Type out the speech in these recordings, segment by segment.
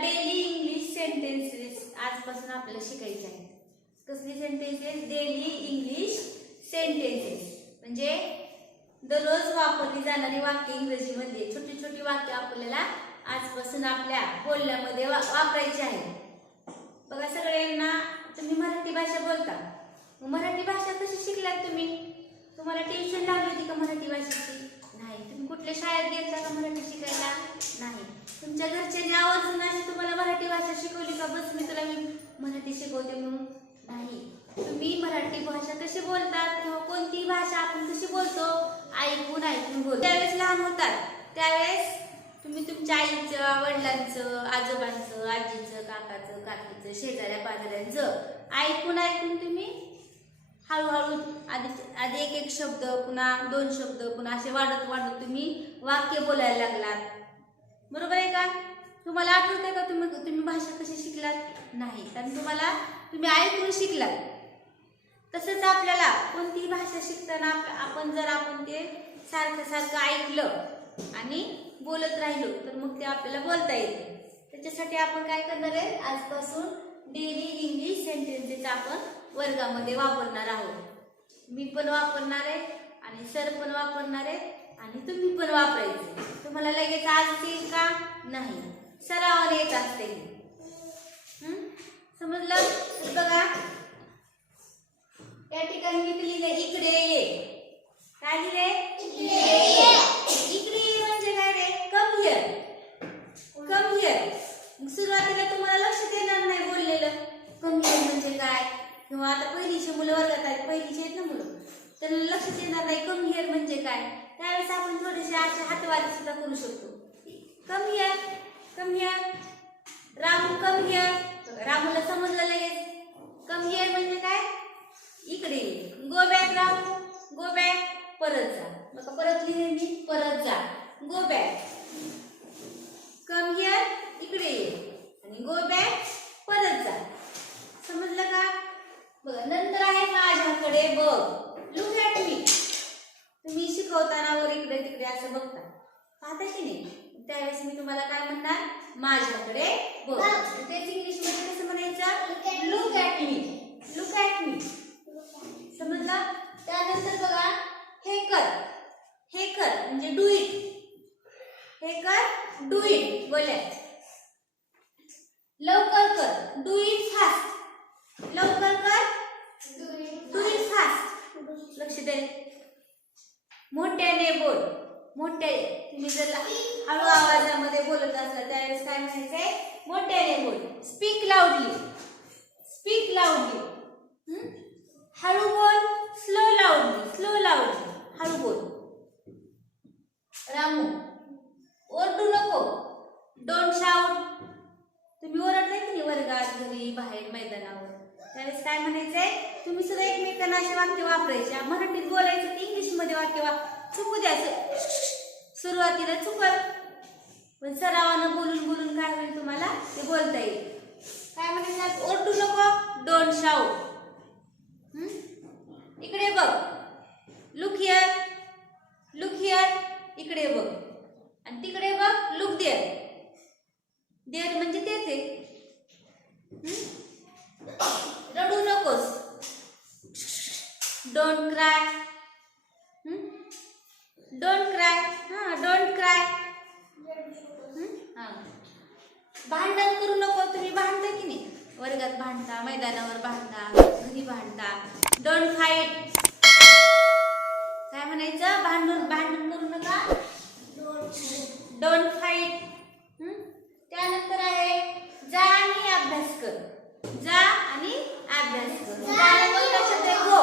Daily English sentences आजपासून आपल्याला शिकायचे आहेत. कसली सेंटेन्सेस? डेली इंग्लिश सेंटेन्सेस म्हणजे दररोज वापरली जाणारी वाक्य इंग्रजीमध्ये छोटी छोटी वाक्य आपल्याला आजपासून आपल्या बोलण्यामध्ये वापरायची आहेत. बघा सगळ्यांना तुम्ही मराठी भाषा बोलता, मराठी भाषा कशी शिकलात तुम्ही? तुम्हाला ट्युशन लावली होती का मराठी भाषेची? नाही. तुम्ही कुठल्या शाळेत गेलता का मराठी शिकायला? नाही. तुमच्या घरच्यांनी आवर्जून अशी तुम्हाला मराठी भाषा शिकवली का बस मी तुला मराठी शिकवते म्हणून? नाही. तुम्ही मराठी भाषा कशी बोलतात किंवा कोणती भाषा आपण कशी बोलतो? ऐकून ऐकून बोलतो. त्यावेळेस लहान होतात त्यावेळेस तुम्ही तुमच्या आईचं, वडिलांचं, आजोबांचं, आजीचं, काकाचं, काकीचं, शेजाऱ्या पाजाऱ्यांचं ऐकून ऐकून तुम्ही हळूहळू आधी एक एक शब्द, पुन्हा 2 शब्द, पुन्हा असे वाढत वाढत तुम्ही वाक्य बोलायला लागलात. बरोबर आहे का? तुम्हाला आठवतंय का तुम्ही भाषा कशी शिकलात? नाही. कारण तुम्ही ऐकून शिकलात. तसंच आपल्याला कोणतीही भाषा शिकताना आपण ते सारखं सारखं ऐकलं आणि बोलत राहिलो तर मग ते आपल्याला बोलता येते. त्याच्यासाठी आपण काय करणार आहे? आजपासून डेली इंग्लिश सेंटेन्सेस आपण वर्गामध्ये वापरणार आहोत. मी पण वापरणार आहे आणि सर पण वापरणार आहे आणि तुम्ही पण वापरायचे. तुम्हाला लगेच आज येईल का? नाही. सरावाने येत असते. समजलं? तर बघा या ठिकाणी मी लिहिले इकडे ये. काय लिहिले? इकडे ये. इकडे ये म्हणजे काय रे? Come here. Come here. सुरुवातीला तुम्हाला लक्षात येणार नाही बोललेलं कम हिअर म्हणजे काय, किंवा आता पहिलीचे मुलं वर्गात आहेत, पहिलीचे आहेत ना मुलं, त्यांना लक्षात येणार नाही कम हिअर म्हणजे काय. त्यावेळेस आपण थोडेसे असे हातवारे सुद्धा करू शकतो. Come here, come here. Ramu come here. रामूला समजलं लगेच कम हिअर म्हणजे काय? इकडे. Go back Ramu. Go back. परत जा. बघा परत लिहिले मी. परत जा. Go back. कम हिअर इकडे ये आणि गो बॅक परत जा. समजलं का? बघा नंतर आहे माझ्याकडे बघ. Look at me. तुम्ही शिकवताना वर इकडे तिकडे असं बघता, पाहता की नाही? त्यावेळेस मी तुम्हाला काय म्हणणार? माझ्याकडे बघ. तेच इंग्लिश मध्ये कसं म्हणायचं? Look at me. Look at me. समजलं? त्यानंतर बघा हे कर. हे कर म्हणजे डू इट. हे कर डू इट. बोला लवकर कर. Do it fast. लवकर कर. Do it fast. लक्ष दे. मोठ्याने बोल. मोठे तुम्ही जर हळू आवाजामध्ये बोलत असला त्यावेळेस काय म्हणायचंय? मोठ्याने बोल. Speak loudly. Speak loudly. हळू बोल. स्लो लाऊडली. स्लो लाऊडली. हळू बोल. रामू ओरडू नको. Don't shout. तुम्ही ओरडताय की नाही वर्गात, घरी, बाहेर, मैदानावर, त्यावेळेस काय म्हणायचंय? तुम्ही सुद्धा एकमेकांना असे वाक्य वापरायचे. मराठीत बोलायचं की इंग्लिश मध्ये वाक्य चुकू द्यायचं. सुरुवातीला चुकल पण सरावानं बोलून बोलून काय होईल तुम्हाला ते बोलता येईल. काय म्हणायचं? ओरडू नको. Don't shout. इकडे बघ. Look here. Look here. इकडे बघ. आणि तिकडे बघ. Look there. देअर म्हणजे तेथे. रडू नकोस. Don't cry. Don't cry. Don't cry. भांडण करू नको. तुम्ही भांडता की नाही? वर्गात भांडता, मैदानावर भांडता, घरी भांडता. Don't fight. काय म्हणायचं? भांडण करू नका. Don't fight. त्यानंतर आहे जा आणि अभ्यास कर. जा आणि अभ्यास कर. जाला कोणता शब्द आहे? Go.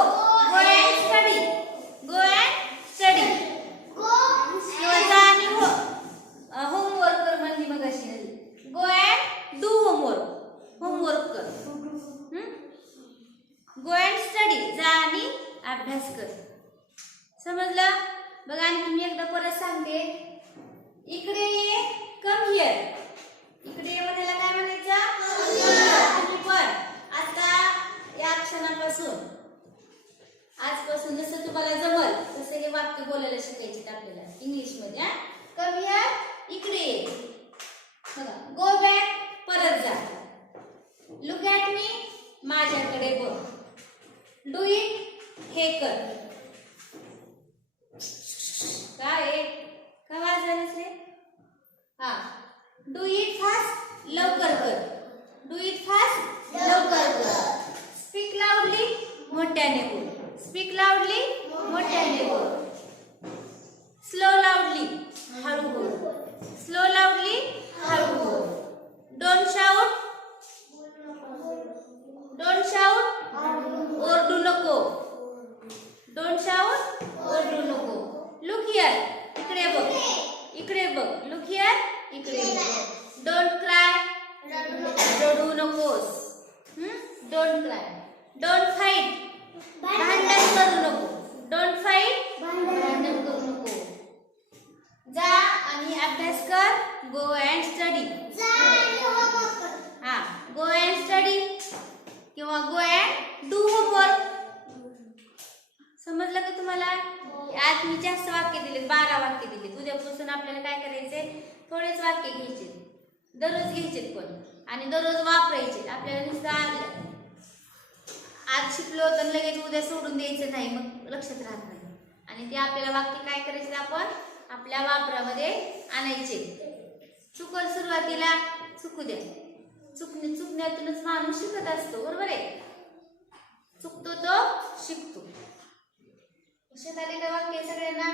Go and study. Go and study. किंवा जा आणि होमवर्क कर म्हणली मग अशी. Go and do homework. Homework कर. Go and study. जा आणि अभ्यास कर. समजलं? बघा आणखी मी एकदा परत सांगते. इकडे ये. Come here. इकडे ये म्हणायला काय म्हणायचं? तुम्ही पण आता या क्षणापासून आजपासून जसं तुम्हाला जमल तसं हे वाक्य बोलायला शिकायचे आपल्याला इंग्लिश मध्ये. Come here. इकडे ये. बघा गो बॅक. कर जा. लुक ॲट मी, माझ्याकडे बघ. डू इट, हे कर. काय का वाजवलंस रे? हा, डू इट फास्ट, लवकर कर. डू इट फास्ट, लवकर कर. स्पीक लाऊडली, मोठ्याने बोल. स्पीक लाऊडली, मोठ्याने बोल. स्लो लाऊडली, हळू बोल. स्लो लाऊडली, हळू बोल. डोंट शाउट, डोंट शाउट, ओरडू नको. डोंट शाउट, ओरडू नको. लुक हिअर, इकडे बघ, इकडे बघ. लुक हिअर, इकडे बघ. डोंट क्राय, रडू नकोस. Don't cry. डोंट फाईट, भांडण करू नको. डोंट फाईट, भांडण करू नको. जा आणि अभ्यास कर. Go and study. हा, गो अँड स्टडी किंवा गो अँड डू होमवर्क. समजलं का तुम्हाला? आज मी जास्त वाक्य दिले, 12 वाक्य दिले. उद्यापासून आपल्याला काय करायचे? थोडेच वाक्य घ्यायचे, दररोज घ्यायचे पण, आणि दररोज वापरायचे. आपल्याला नुसतं आज शिकलो तर लगेच उद्या सोडून द्यायचं नाही, मग लक्षात राहत नाही. आणि ते आपल्याला वाक्य काय करायचे? आपण आपल्या वापरामध्ये आणायचे. चुकल सुरुवातीला चुकू द्या. चुकण्यातूनच माणूस शिकत असतो, बरोबर आहे? चुकतो तो शिकतो. लक्षात आले का वाक्य सगळ्यांना?